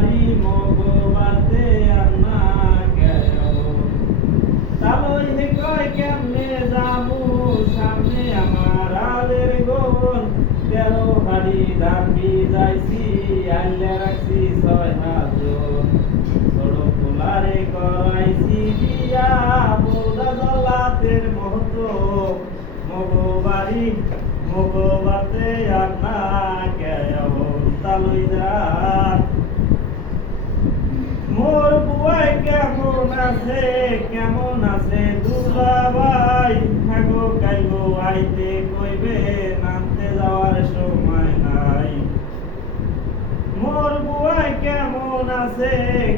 বাড়ি মগবাতে আন্না কেও তালই হে কয় কেমনে যামু সামনে আমার আলের গোন 13 বাড়ি দাবি যাইছি আল্লাহ রাখছি 6 হাজন সড়ক পোলারে করাইছি বিয়া বৌদা জল্লাতের মহতো মগবাড়ি মগবাতে আন্না কেও তালই রাত মোর বুয়াই কেমন আছে দুলাভাই থাকো গাইগো আইতে কইবে নামতে যাওয়ার সময় নাই মোর বুয়াই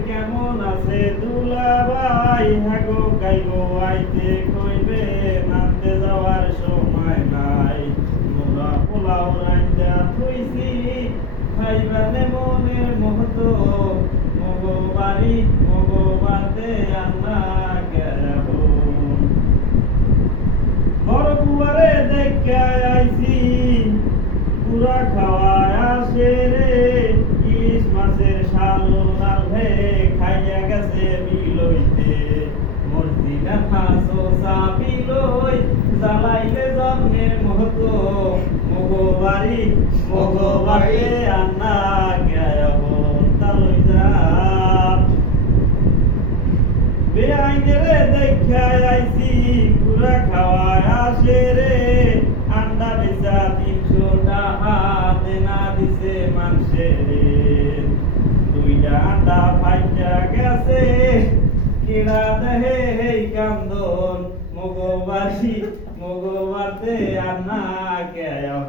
কেমন আছে দুলাভাই থাকো গাইগো আইতে কইবে নামতে যাওয়ার সময় নাই মোরা পোলাও রাইন্দা থুইছি খাইবানে মনের মহতো মগবাড়ি মগবাতে আন্না কেও বড় বুয়ারে দেখে আইছি পুরা খাওয়ায় আসে রে ইলিশ মাছের শালো নালভে খাইয়া গেছে বিলইতে মর্জিনা হাসোসা বিলই জ্বালাইলে জন্মের মহতো মগবাড়ি মগবাতে আন্না কেও তালই রাত বেআইনে দেখে আইছি পুরা খাওয়ায় আসে রে আন্ডা বেচা 300 টাকা দেনা দিছে মানুষে রে 2টা আন্ডা ফাইটা গেছে কিনা দেহে হেই কান্দন মগবাড়ি মগবাতে আন্না কেও